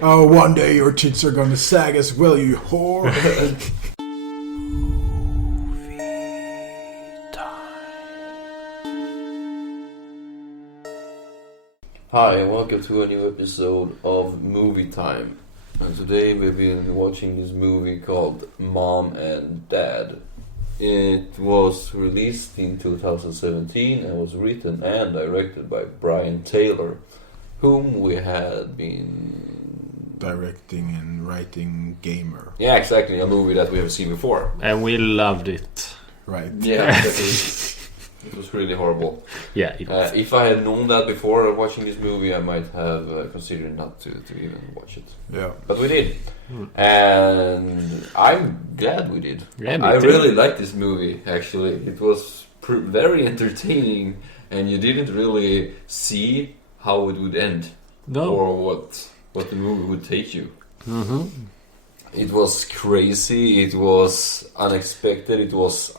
Oh, one day your tits are gonna sag as well, you whore. Hi and welcome to a new episode of Movie Time. And today we've been watching this movie called Mom and Dad. It was released in 2017 and was written and directed by Brian Taylor, whom we had been Directing and writing Gamer. Yeah, exactly, a movie that we have seen before. And we loved it. Right. Yeah, exactly. It was really horrible. Yeah. If I had known that before watching this movie, I might have considered not to even watch it. Yeah. But we did. And I'm glad we did. Yeah, me I too. really liked this movie, actually. It was very entertaining, and you didn't really see how it would end. No. Or what the movie would take you. Mm-hmm. It was crazy, it was unexpected, it was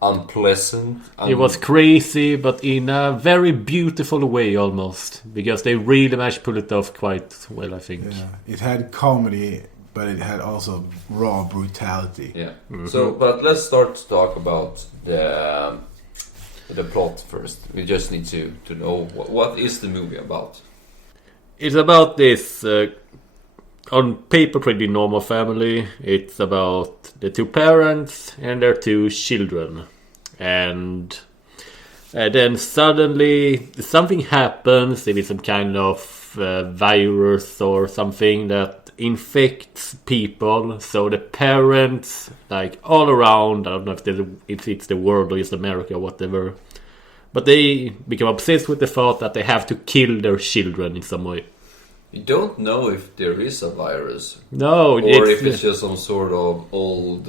unpleasant. It was crazy, but in a very beautiful way almost. Because they really managed to pull it off quite well, I think. Yeah. It had comedy, but it had also raw brutality. Yeah. So, but let's start to talk about the plot first. We just need to know what is the movie about. It's about this on paper pretty normal family. It's about the two parents and their two children. And then suddenly something happens. It is some kind of virus or something that infects people. So the parents, like all around, I don't know if it's the world or just America or whatever, but they become obsessed with the thought that they have to kill their children in some way. You don't know if there is a virus. No, or if it's just some sort of old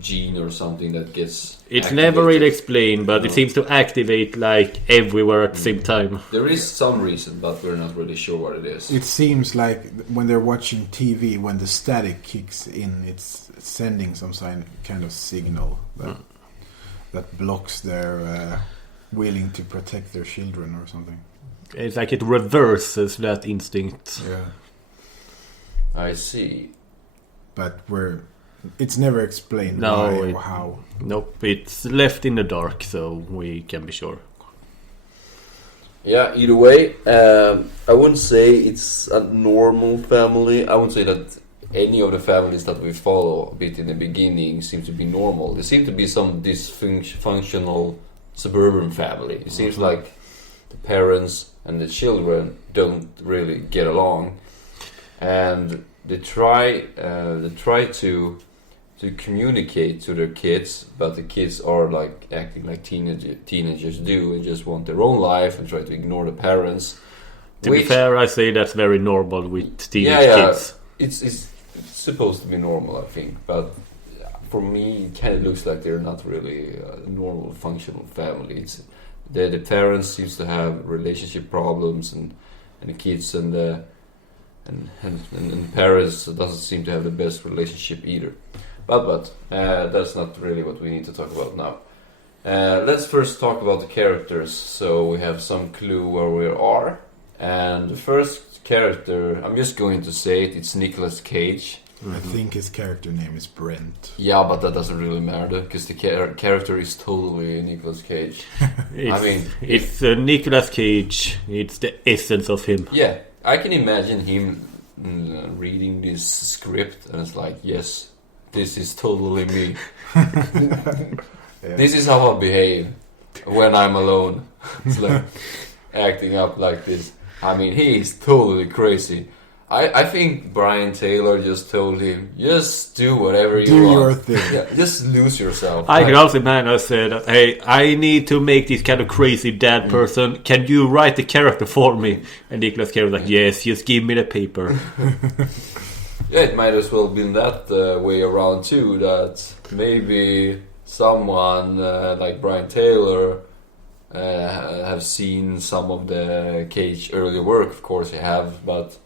gene or something that gets It's activated. never really explained, but it seems to activate like everywhere at the same time. There is some reason, but we're not really sure what it is. It seems like when they're watching TV, when the static kicks in, it's sending some kind of signal that blocks their willing to protect their children or something. It's like it reverses that instinct. Yeah. I see. But it's never explained No, why or how. Nope, it's left in the dark, so we can be sure. Yeah, either way, I wouldn't say it's a normal family. I wouldn't say that any of the families that we follow a bit in the beginning seem to be normal. There seem to be some dysfunctional suburban family. It seems like the parents and the children don't really get along, and they try to communicate to their kids, but the kids are like acting like teenagers do and just want their own life and try to ignore the parents. To be fair, I say that's very normal with teenage kids. It's supposed to be normal, I think, but for me it kind of looks like they're not really a normal functional family. The parents used to have relationship problems, and the kids and the parents doesn't seem to have the best relationship either. But that's not really what we need to talk about now. Let's first talk about the characters, so we have some clue where we are. And the first character, I'm just going to say it's Nicolas Cage. I think his character name is Brent. Yeah, but that doesn't really matter, because the character is totally Nicolas Cage. It's Nicolas Cage. It's the essence of him. Yeah, I can imagine him reading this script, and it's like, yes, this is totally me. This is how I behave when I'm alone. It's like acting up like this. I mean, he is totally crazy. I think Brian Taylor just told him, just do whatever you want. Do your thing. Yeah, just lose yourself. I can also imagine I said, hey, I need to make this kind of crazy dad person. Can you write the character for me? And Nicolas Cage was like, yes, just give me the paper. Yeah, it might as well have been that way around too, that maybe someone like Brian Taylor have seen some of the Cage earlier work. Of course he have, but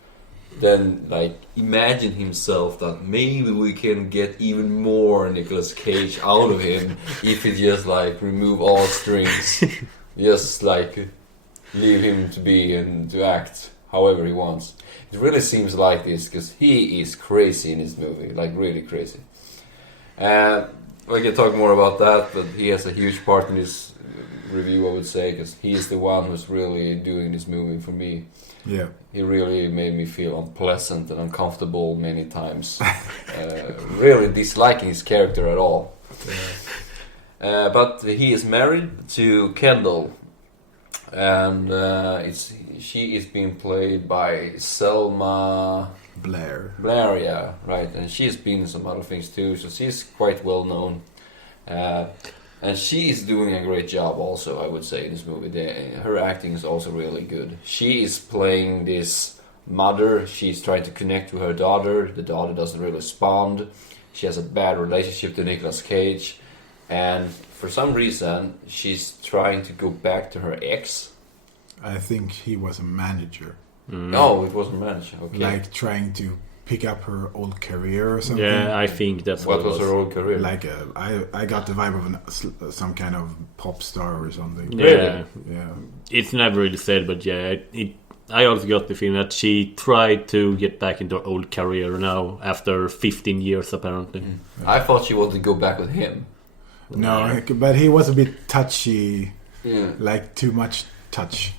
then like imagine himself that maybe we can get even more Nicolas Cage out of him if we just like remove all strings, just like leave him to be and to act however he wants. It really seems like this because he is crazy in this movie, like really crazy. We can talk more about that, but he has a huge part in this review, I would say, because he is the one who's really doing this movie for me. Yeah. He really made me feel unpleasant and uncomfortable many times. Really disliking his character at all. But he is married to Kendall, and she is being played by Selma Blair. Blair, yeah, right, and she's been in some other things too, so she's quite well known, and she is doing a great job also, I would say, in this movie. Her acting is also really good. She is playing this mother. She's trying to connect with her daughter. The daughter doesn't really respond. She has a bad relationship to Nicolas Cage, and for some reason she's trying to go back to her ex. I think he was a manager. No, it wasn't manager. Okay. Like trying to pick up her old career or something. Yeah, I think that's What was her old career? Like I got the vibe of some kind of pop star or something. Yeah. Really? Yeah. It's never really said, but yeah, I also got the feeling that she tried to get back into her old career now after 15 years apparently. I thought she wanted to go back with him. No, but he was a bit touchy, Yeah. like too much touch.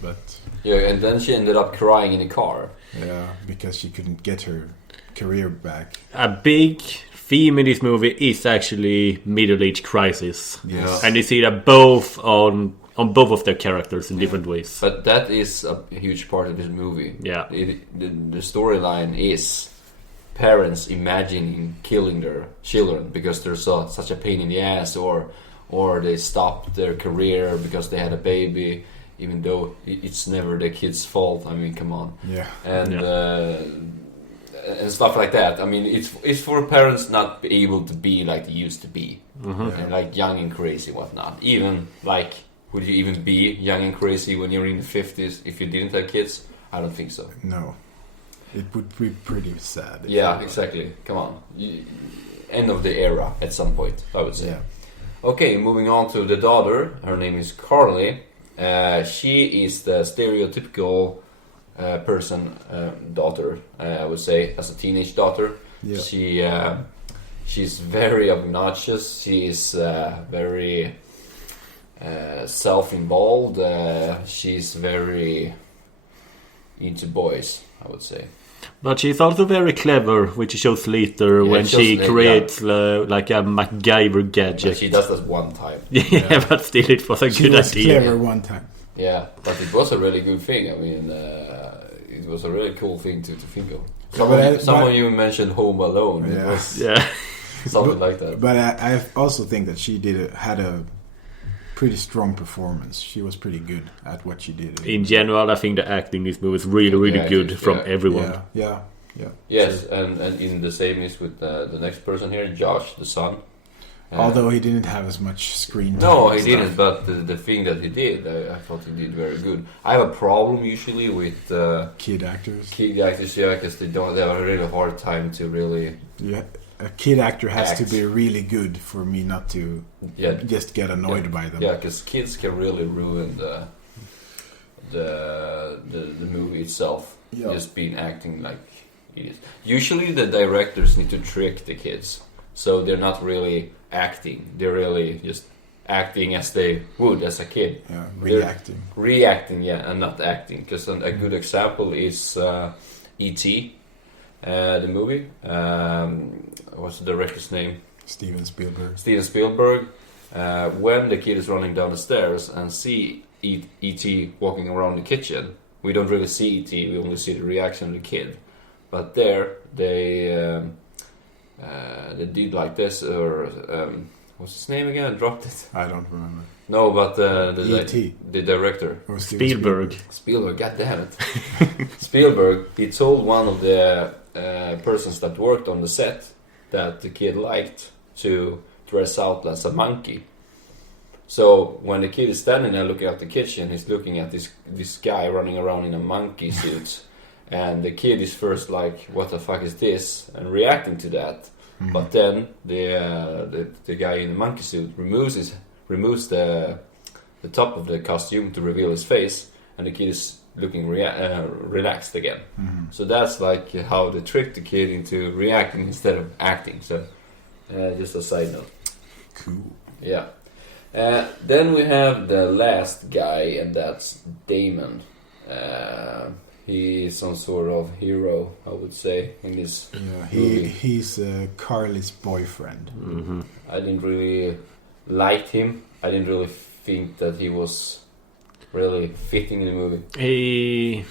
But Yeah, and then she ended up crying in a car. yeah, because she couldn't get her career back. A big theme in this movie is actually middle-age crisis. Yes. And you see that both on both of their characters in different ways. But that is a huge part of this movie. Yeah. The storyline is parents imagining killing their children because they're such a pain in the ass, or they stopped their career because they had a baby, even though it's never the kid's fault. I mean, come on. Yeah. And stuff like that. I mean, it's for parents not be able to be like they used to be, and like young and crazy, whatnot. Even like, would you even be young and crazy when you're in the 50s if you didn't have kids? I don't think so. No. It would be pretty sad. Yeah, exactly. Come on. End of the era at some point, I would say. Yeah. Okay, moving on to the daughter. Her name is Carly. She is the stereotypical daughter, I would say, as a teenage daughter. Yeah. She's very obnoxious. She is very self-involved. She's very into boys, I would say. But she's also very clever, which shows later when she creates like a MacGyver gadget. But she does that one time. Yeah, but still it was a She good was idea. clever one time. Yeah, but it was a really good thing. I mean, it was a really cool thing to think of. Someone you mentioned Home Alone. It Yeah. was Yeah. something like that. But I also think that she had a pretty strong performance. She was pretty good at what she did. In general, I think the acting in this movie is really Yeah, good from yeah. everyone. Yeah. Yes, and in the same is with the next person here, Josh, the son. Although he didn't have as much screen time. No, and he stuff. didn't. But the thing that he did, I thought he did very good. I have a problem usually with Kid actors. kid actors, yeah, because they have a really hard time to really. Yeah, a kid actor has Act. to be really good for me not to just get annoyed by them. Yeah, because kids can really ruin the movie itself. Yeah. Just being acting like idiots. Usually the directors need to trick the kids, so they're not really acting. They're really just acting as they would as a kid. Yeah, They're reacting. Reacting, yeah, and not acting. Because a good example is E.T., the movie. What's the director's name? Steven Spielberg. Steven Spielberg. When the kid is running down the stairs and see E.T. walking around the kitchen, we don't really see E.T., we only see the reaction of the kid. But there, they did like this, or what's his name again? I dropped it. I don't remember. No, but E.T. the director. Or Steven Spielberg. Spielberg, god damn it. Spielberg, he told one of the persons that worked on the set that the kid liked to dress out as a monkey. So when the kid is standing there looking at the kitchen, he's looking at this guy running around in a monkey suit. And the kid is first like, what the fuck is this? And reacting to that. Mm-hmm. But then the guy in the monkey suit removes the top of the costume to reveal his face. And the kid is looking relaxed again. So that's like how they tricked the kid into reacting instead of acting. So just a side note. Cool. Yeah. Then we have the last guy, and that's Damon. He is some sort of hero, I would say, in this movie. He's Carly's boyfriend. Mm-hmm. I didn't really like him. I didn't really think that he was really fitting in the movie. He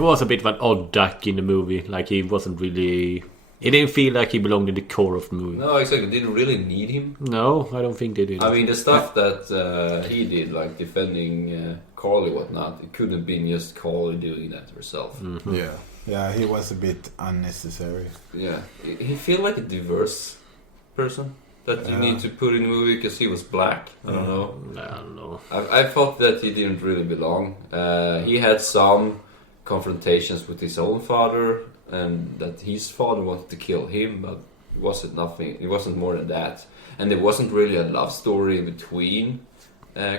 was a bit of an odd duck in the movie. Like, he wasn't really... It didn't feel like he belonged in the core of the movie. No, exactly. Didn't really need him. No, I don't think they did. I mean, the stuff that he did, like defending Carly, whatnot, it could have been just Carly doing that herself. Mm-hmm. Yeah, he was a bit unnecessary. Yeah, he felt like a diverse person that you need to put in the movie because he was black. I don't know. I don't know. I thought that he didn't really belong. He had some confrontations with his own father, and that his father wanted to kill him, but it wasn't nothing. It wasn't more than that, and there wasn't really a love story between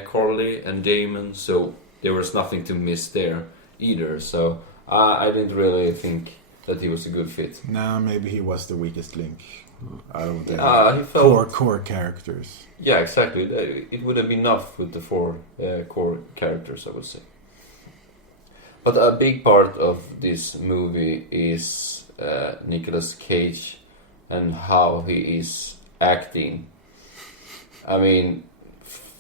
Carly and Damon, so there was nothing to miss there either. So I didn't really think that he was a good fit. Nah, maybe he was the weakest link out of the he felt core characters. Yeah, exactly. It would have been enough with the 4 core characters, I would say. But a big part of this movie is Nicolas Cage and how he is acting. I mean,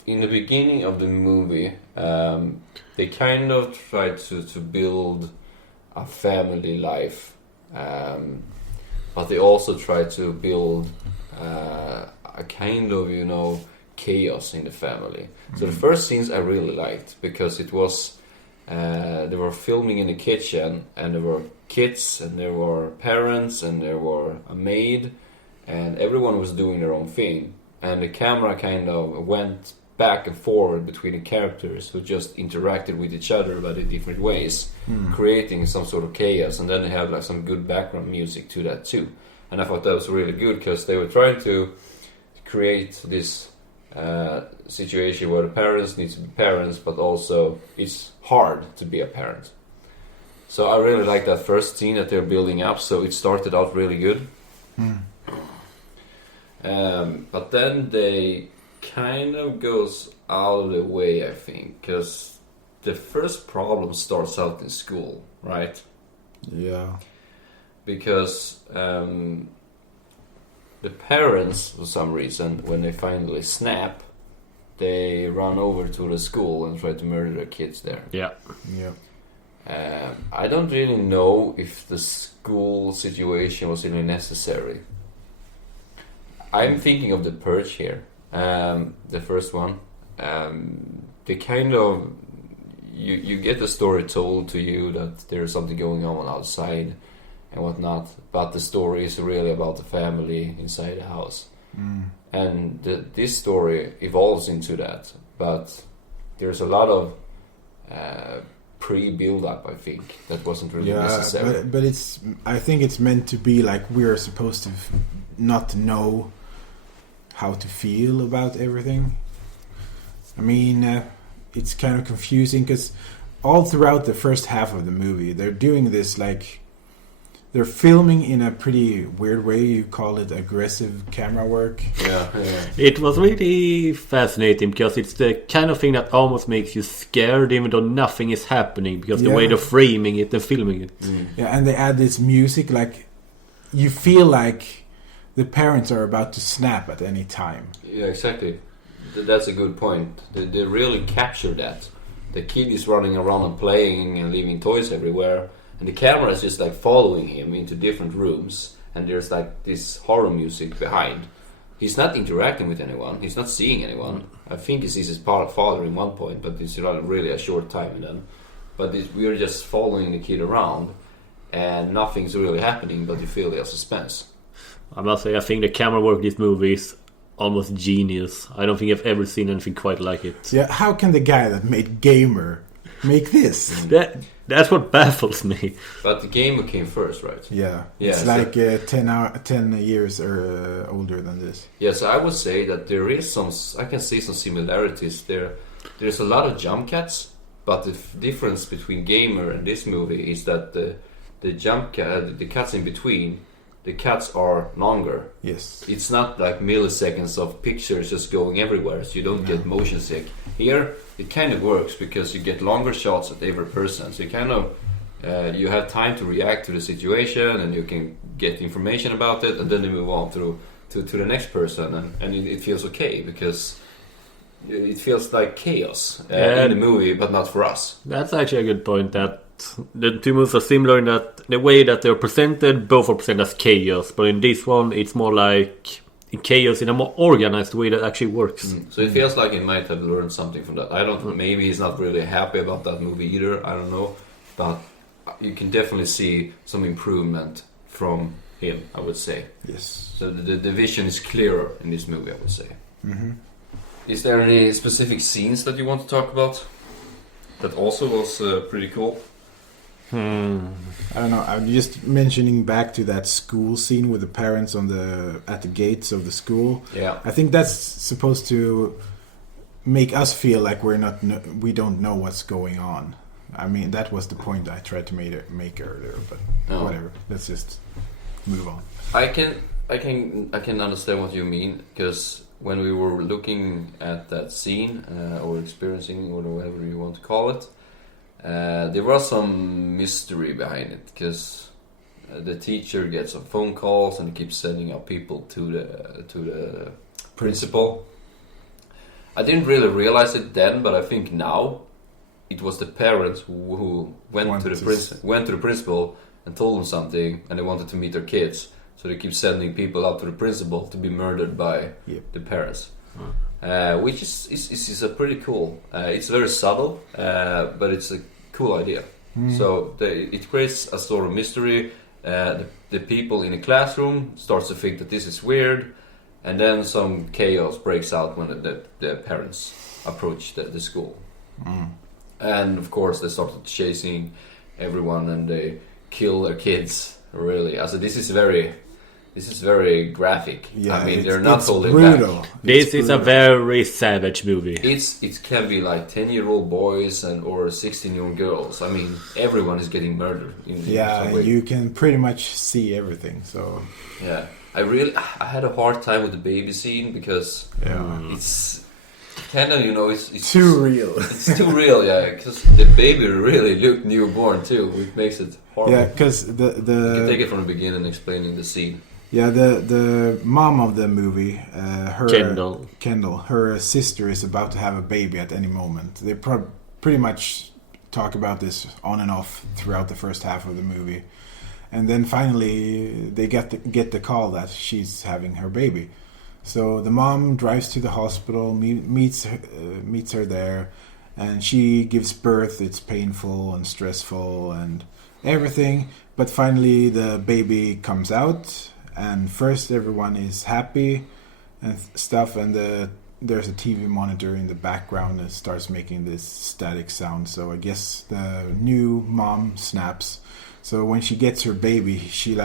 in the beginning of the movie, they kind of tried to build a family life, but they also tried to build a kind of, chaos in the family. So the first scenes I really liked because it was... they were filming in the kitchen, and there were kids, and there were parents, and there were a maid, and everyone was doing their own thing. And the camera kind of went back and forward between the characters who just interacted with each other but in different ways, creating some sort of chaos. And then they had like some good background music to that too. And I thought that was really good because they were trying to create this situation where the parents need to be parents, but also it's hard to be a parent. So I really like that first scene that they're building up, so it started out really good. But then they kind of goes out of the way, I think, because the first problem starts out in school, right? Yeah. Because the parents, for some reason, when they finally snap, they run over to the school and try to murder their kids there. Yeah. I don't really know if the school situation was really necessary. I'm thinking of The Purge here, the first one. They kind of... You get the story told to you that there's something going on outside and whatnot, but the story is really about the family inside the house. And this story evolves into that, but there's a lot of pre-build-up, I think, that wasn't really necessary. But it's... I think it's meant to be like we're supposed to not know how to feel about everything. I mean, it's kind of confusing because all throughout the first half of the movie, they're doing this like... They're filming in a pretty weird way. You call it aggressive camera work. Yeah. It was really fascinating because it's the kind of thing that almost makes you scared even though nothing is happening, because the way they're framing it and filming it. Yeah, and they add this music, like you feel like the parents are about to snap at any time. Yeah, exactly. That's a good point. They really capture that. The kid is running around and playing and leaving toys everywhere. And the camera is just like following him into different rooms, and there's like this horror music behind. He's not interacting with anyone. He's not seeing anyone. I think he sees his father in one point, but it's not really a short time in then. But we're just following the kid around, and nothing's really happening, but you feel the suspense. I must say, I think the camera work in this movie is almost genius. I don't think I've ever seen anything quite like it. Yeah, how can the guy that made Gamer make this? That's what baffles me. But the Gamer came first, right? Yeah, Yeah, it's so- like 10 years older than this. Yeah, so I would say that there is I can see some similarities there. There's a lot of jump cuts, but the difference between Gamer and this movie is that the the cuts in between, the cuts are longer. Yes. It's not like milliseconds of pictures just going everywhere, so you don't get motion sick. Here, it kind of works because you get longer shots at every person, so you kind of you have time to react to the situation, and you can get information about it, and then you move on to the next person, and it feels okay because it feels like chaos in the movie, but not for us. That's actually a good point, that the two movies are similar in that the way that they're presented, both are presented as chaos, but in this one it's more like chaos in a more organized way that actually works. So it feels like he might have learned something from that. I don't. Maybe he's not really happy about that movie either. I don't know, but you can definitely see some improvement from him, I would say. Yes. So the vision is clearer in this movie, I would say. Mm-hmm. Is there any specific scenes that you want to talk about that also was pretty cool? I don't know. I'm just mentioning back to that school scene with the parents at the gates of the school. Yeah. I think that's supposed to make us feel like we don't know what's going on. I mean, that was the point I tried to make earlier, but whatever. Let's just move on. I can understand what you mean, because when we were looking at that scene or experiencing, or whatever you want to call it, there was some mystery behind it, because the teacher gets some phone calls and keeps sending out people to the principal. I didn't really realize it then, but I think now it was the parents who went to the principal and told them something, and they wanted to meet their kids. So they keep sending people out to the principal to be murdered by the parents, which is a pretty cool. It's very subtle, but it's a cool idea. So it creates a sort of mystery. The people in the classroom starts to think that this is weird, and then some chaos breaks out when the parents approach the school. And of course they started chasing everyone, and they kill their kids. Really, also this is very graphic. Yeah, I mean, they're not holding brutal. back. This is a very savage movie. It can be like 10-year-old boys or 16-year-old girls. I mean, everyone is getting murdered. In some way. You can pretty much see everything. So yeah, I had a hard time with the baby scene because it's kind of, it's too real. It's too real, yeah. Because the baby really looked newborn too, which makes it horrible. Yeah, because you can take it from the beginning, explaining the scene. Yeah, the mom of the movie, Kendall, her sister is about to have a baby at any moment. They pretty much talk about this on and off throughout the first half of the movie, and then finally they get the call that she's having her baby. So the mom drives to the hospital, meets her there, and she gives birth. It's painful and stressful and everything, but finally the baby comes out. And first everyone is happy and stuff, and there's a TV monitor in the background that starts making this static sound. So I guess the new mom snaps. So when she gets her baby, she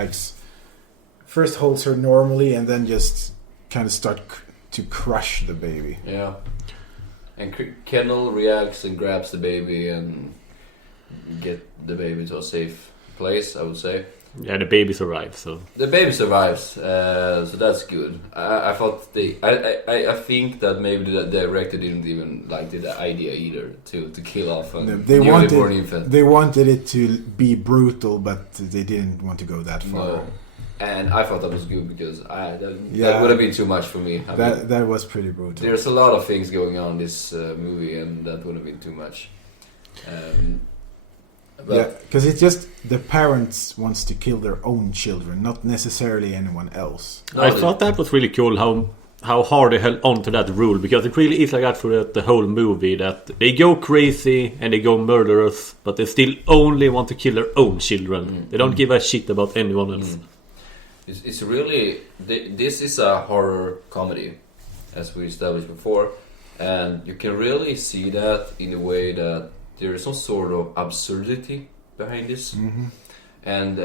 first holds her normally and then just kind of start to crush the baby. Yeah. And Kendall reacts and grabs the baby and get the baby to a safe place, I would say. Yeah, the baby survives. So the baby survives, so that's good. I thought I think that maybe the director didn't even like the idea either to kill off a newly born infant. They wanted it to be brutal, but they didn't want to go that far. No. And I thought that was good because that would have been too much for me. That was pretty brutal. There's a lot of things going on in this movie, and that would have been too much. Yeah, because it's just the parents wants to kill their own children, not necessarily anyone else. No, I thought that was really cool how hard they held on to that rule, because it really is like that throughout the whole movie, that they go crazy and they go murderous, but they still only want to kill their own children. They don't give a shit about anyone else. It's really... This is a horror comedy, as we established before, and you can really see that in a way that there is some sort of absurdity behind this. And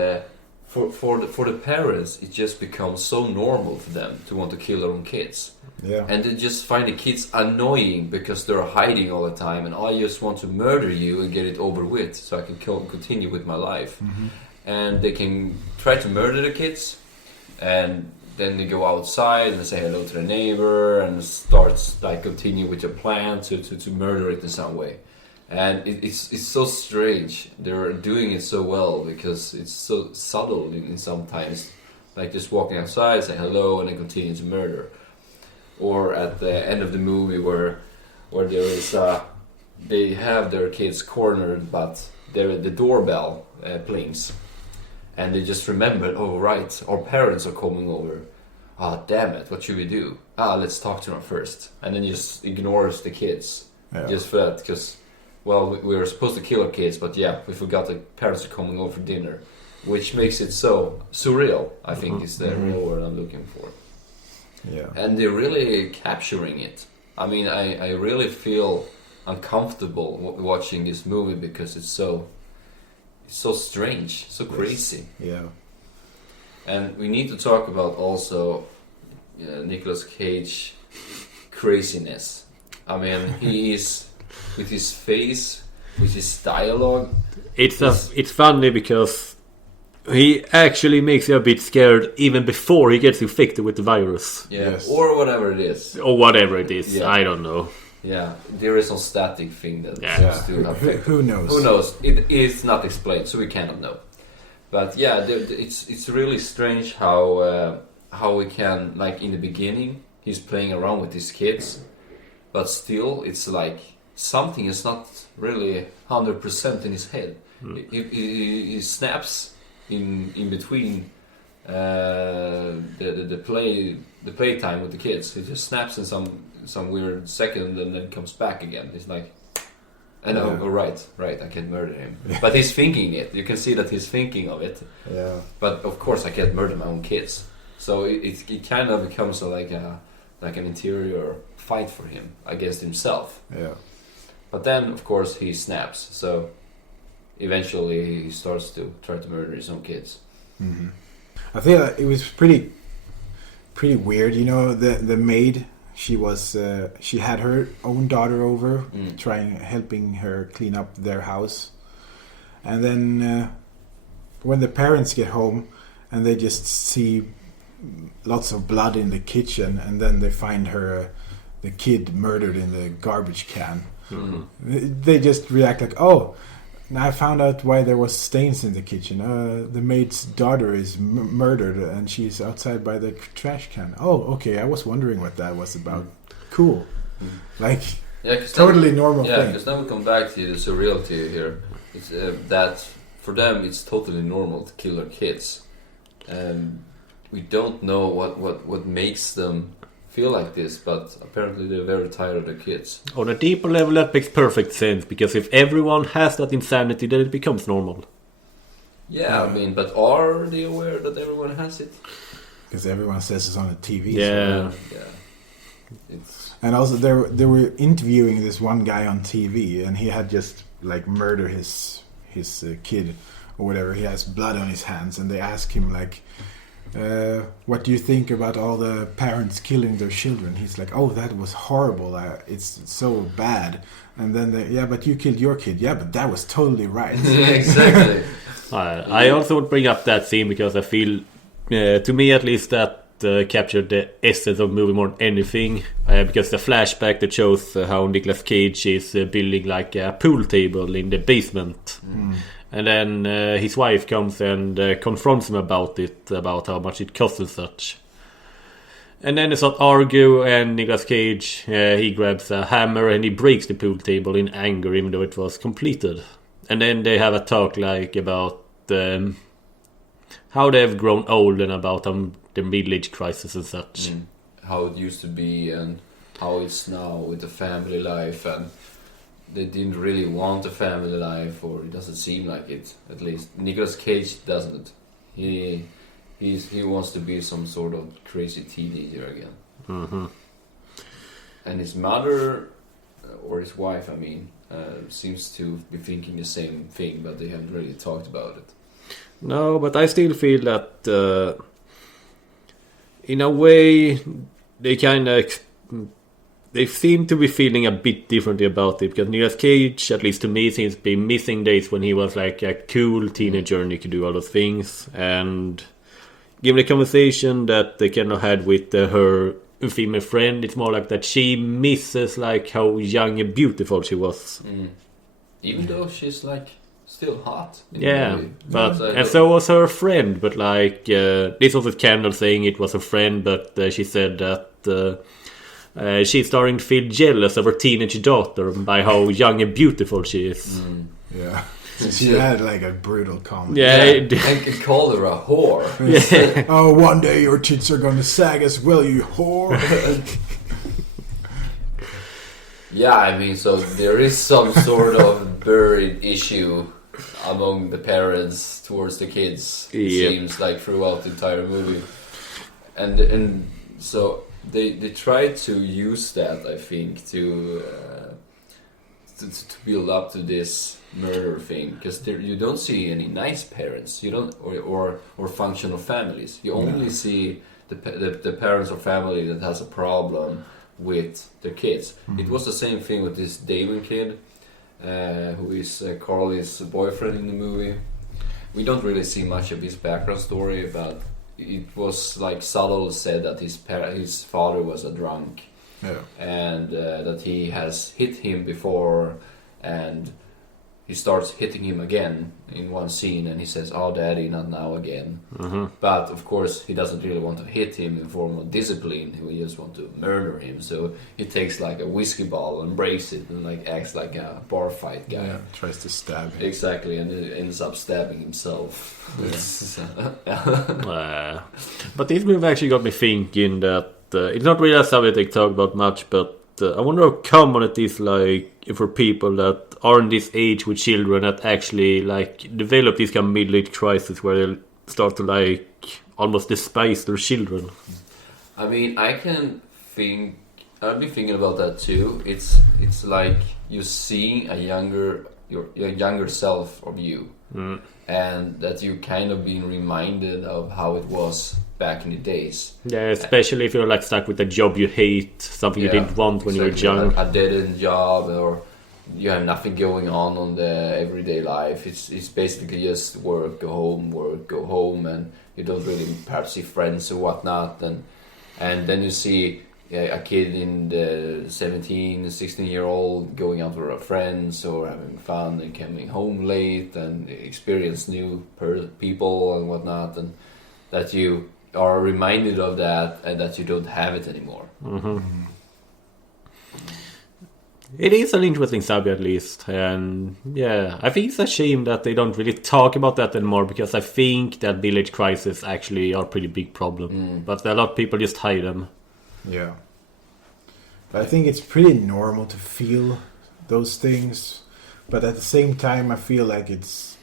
for the parents, it just becomes so normal for them to want to kill their own kids. Yeah. And they just find the kids annoying because they're hiding all the time, and I just want to murder you and get it over with so I can continue with my life. Mm-hmm. And they can try to murder the kids, and then they go outside and say hello to the neighbor and starts like continue with their plan to murder it in some way. And it's so strange. They're doing it so well because it's so subtle in sometimes, like just walking outside, say hello, and then continue to murder. Or at the end of the movie where there is they have their kids cornered, but the doorbell plings, and they just remembered, oh right, our parents are coming over. Ah, damn it, what should we do? Let's talk to them first. And then just ignores the kids, just for that, because, well, we were supposed to kill our kids, but yeah, we forgot the parents are coming over for dinner, which makes it so surreal, I think is the real word I'm looking for. Yeah. And they're really capturing it. I mean, I really feel uncomfortable watching this movie because it's so strange, so crazy. Yeah. And we need to talk about also Nicolas Cage craziness. I mean, he is with his face, with his dialogue. It's funny because he actually makes you a bit scared even before he gets infected with the virus. Yeah, Yes. or whatever it is. Or whatever it is, Yeah. I don't know. Yeah, there is some static thing that Yeah. seems to affect. Who knows? Who knows? It is not explained, so we cannot know. But yeah, it's really strange how we can, like in the beginning, he's playing around with his kids, but still it's like something is not really 100% in his head. He snaps in between the playtime with the kids. He just snaps in some weird second and then comes back again. He's like, I know, right, I can murder him. But he's thinking it. You can see that he's thinking of it. Yeah. But of course, I can't murder my own kids. So it kind of becomes like an interior fight for him against himself. Yeah. But then, of course, he snaps. So eventually, he starts to try to murder his own kids. Mm-hmm. I think that it was pretty weird. You know, the maid. She had her own daughter over, helping her clean up their house, and then when the parents get home and they just see lots of blood in the kitchen, and then they find the kid murdered in the garbage can. Mm-hmm. They just react like, oh, now I found out why there was stains in the kitchen. The maid's daughter is murdered and she's outside by the trash can. Oh, okay, I was wondering what that was about. Cool. Like, totally normal thing. Yeah, because now we come back to the surreality here. It's that for them it's totally normal to kill their kids. We don't know what makes them feel like this, but apparently they're very tired of their kids. On a deeper level, that makes perfect sense, because if everyone has that insanity, then it becomes normal. Yeah, I mean, but are they aware that everyone has it? Because everyone says it's on the TV. Yeah. So, yeah. And also, they were interviewing this one guy on TV, and he had just like murdered his kid or whatever. He has blood on his hands, and they asked him like, what do you think about all the parents killing their children? He's like, oh, that was horrible. It's so bad. And then but you killed your kid. Yeah, but that was totally right. Exactly. I also would bring up that scene because I feel, to me at least, that captured the essence of the movie more than anything. Because the flashback that shows how Nicolas Cage is building like a pool table in the basement. And then his wife comes and confronts him about it, about how much it costs and such. And then they start argue, and Nicolas Cage, he grabs a hammer and he breaks the pool table in anger, even though it was completed. And then they have a talk like about how they've grown old and about the middle-age crisis and such. How it used to be and how it's now with the family life, and they didn't really want a family life, or it doesn't seem like it. At least Nicolas Cage doesn't. He wants to be some sort of crazy teenager again. Mm-hmm. And his mother, or his wife, seems to be thinking the same thing, but they haven't really talked about it. No, but I still feel that in a way they kind of they seem to be feeling a bit differently about it, because Nicolas Cage, at least to me, seems to be missing days when he was like a cool teenager and he could do all those things. And given the conversation that they kind of had with her female friend, it's more like that she misses like how young and beautiful she was. Even though she's like still hot. Yeah, but and so was her friend. But like this was a scandal saying it was a friend, but she said that she's starting to feel jealous of her teenage daughter by how young and beautiful she is. Yeah. She had like a brutal comment. Yeah, and called her a whore. Yeah. Oh, one day your tits are gonna sag as well, you whore. Yeah, I mean, so there is some sort of buried issue among the parents towards the kids. It seems like throughout the entire movie, and so they try to use that, I think, to build up to this murder thing, because you don't see any nice parents, you don't, or functional families. You only see the parents or family that has a problem with their kids. It was the same thing with this Damon kid, who is Carly's boyfriend in the movie. We don't really see much of his background story, but it was like subtle said that his father was a drunk, and that he has hit him before, and he starts hitting him again in one scene, and he says, "Oh, Daddy, not now again." But of course, he doesn't really want to hit him in form of discipline. He just want to murder him. So he takes like a whiskey bottle and breaks it, and like acts like a bar fight guy. Yeah, tries to stab him. Exactly, and he ends up stabbing himself. But this movie actually got me thinking that it's not really a subject they talk about much, but I wonder how common it is, like, for people that are in this age with children that actually like develop this kind of middle-age crisis where they start to like almost despise their children. I mean, I've been thinking about that too. It's like you see your younger self of you, and that you kind of being reminded of how it was back in the days. Yeah, especially if you're like stuck with a job you hate, something you didn't want when you were young. A dead-end job, or you have nothing going on the everyday life. It's basically just work, go home, and you don't really perhaps see friends or whatnot. And then you see a kid in the 17, 16-year-old going out with her friends or having fun and coming home late and experience new people and whatnot, and that you are reminded of that and that you don't have it anymore. It is an interesting subject, at least, and yeah, I think it's a shame that they don't really talk about that anymore, because I think that village crises actually are a pretty big problem, but a lot of people just hide them. Yeah, but I think it's pretty normal to feel those things, but at the same time I feel like it's,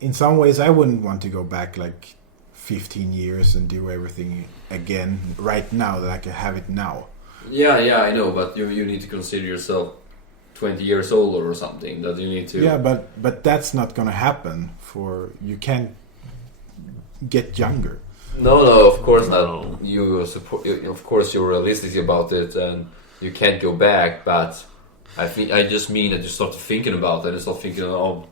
in some ways I wouldn't want to go back like 15 years and do everything again right now that I can have it now. Yeah, I know, but you need to consider yourself 20 years older or something, that you need to... Yeah, but that's not gonna happen, for you can't get younger. No, of course not. Of course you're realistic about it and you can't go back, but I just mean that you start thinking about it and start thinking of...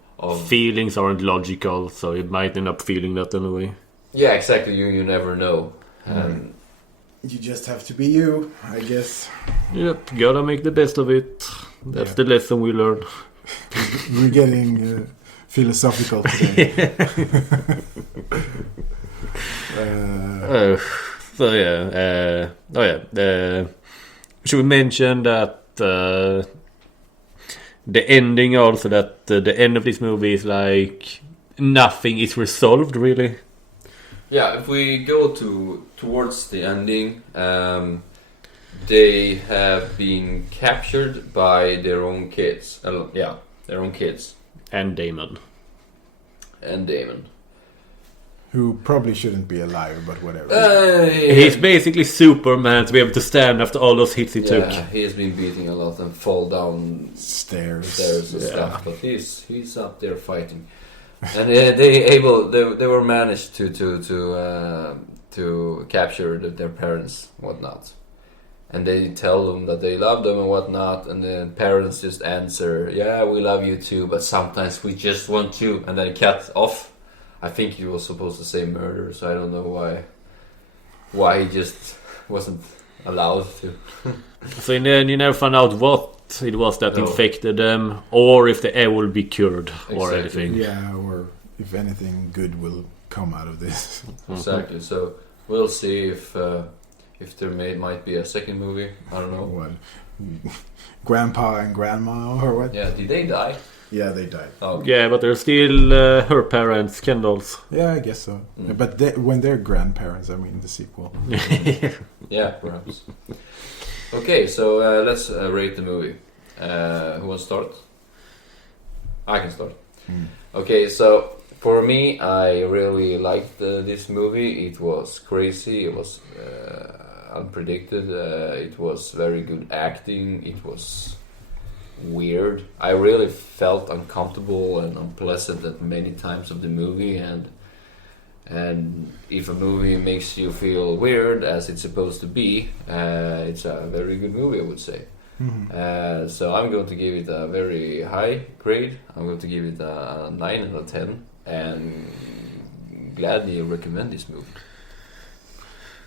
Feelings aren't logical, so you might end up feeling that anyway. Yeah, exactly, you never know. You just have to be you, I guess. Yep, gotta make the best of it. That's the lesson we learned. We're getting philosophical today. Should we mention that the ending also, that the end of this movie is like nothing is resolved really? Yeah, if we go towards the ending, they have been captured by their own kids. Their own kids. And Damon. Who probably shouldn't be alive, but whatever. He's basically Superman to be able to stand after all those hits he took. Yeah, he has been beating a lot and fall down stairs and stuff, but he's up there fighting. And they were managed to capture their parents, whatnot, and they tell them that they love them and whatnot, and the parents just answer, "Yeah, we love you too, but sometimes we just want to," and then cut off. I think he was supposed to say murder, so I don't know why he just wasn't allowed to. So in the end, you never found out what it was that infected them, or if they will be cured, or anything. Yeah, or if anything good will come out of this. Exactly. So we'll see if there might be a second movie. I don't know. What? Grandpa and grandma, or what? Yeah, did they die? Yeah, they died. Oh, okay. Yeah, but they're still her parents, Kendall's. Yeah, I guess so. Mm. Yeah, but when they're grandparents, I mean the sequel. Yeah, perhaps. Okay, so let's rate the movie. Who wants to start? I can start. Mm. Okay, so for me, I really liked this movie. It was crazy. It was unpredicted. It was very good acting. It was weird. I really felt uncomfortable and unpleasant at many times of the movie, and if a movie makes you feel weird as it's supposed to be, it's a very good movie, I would say. Mm-hmm. So I'm going to give it a very high grade. I'm going to give it a 9 out of 10, and gladly recommend this movie.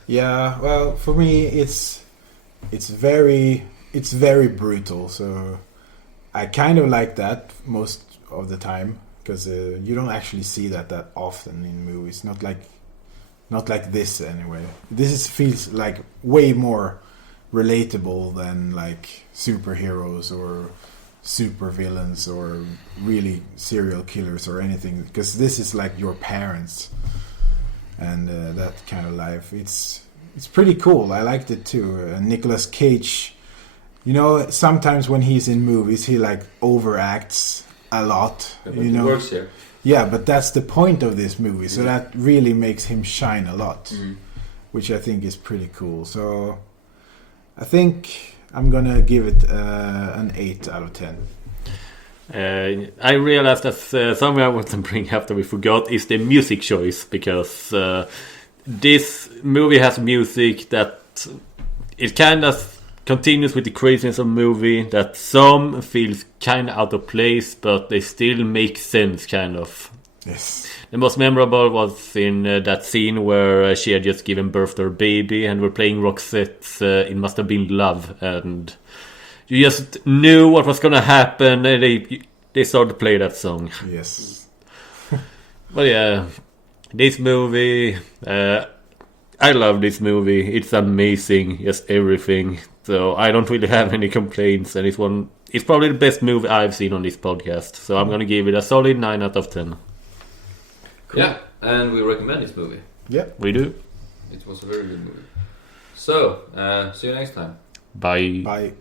Yeah, well, for me, it's very brutal. So I kind of like that most of the time, because you don't actually see that often in movies. Not like this anyway. This feels like way more relatable than like superheroes or super villains or really serial killers or anything. Because this is like your parents and that kind of life. It's pretty cool. I liked it too. Nicolas Cage. You know, sometimes when he's in movies, he like overacts a lot. But you know, it works here. Yeah, but that's the point of this movie. So that really makes him shine a lot, which I think is pretty cool. So I think I'm gonna give it an 8 out of 10. I realized that something I want to bring up that we forgot is the music choice, because this movie has music that it kind of continues with the craziness of the movie, that some feels kind of out of place, but they still make sense, kind of. Yes. The most memorable was in that scene where she had just given birth to her baby and were playing Roxette's It Must Have Been Love, and you just knew what was gonna happen, and they started to play that song. Yes. But yeah, this movie, I love this movie. It's amazing, just everything. So I don't really have any complaints, and it's probably the best movie I've seen on this podcast. So I'm gonna give it a solid 9 out of 10. Cool. Yeah, and we recommend this movie. Yeah, We do. It was a very good movie. So, see you next time. Bye. bye.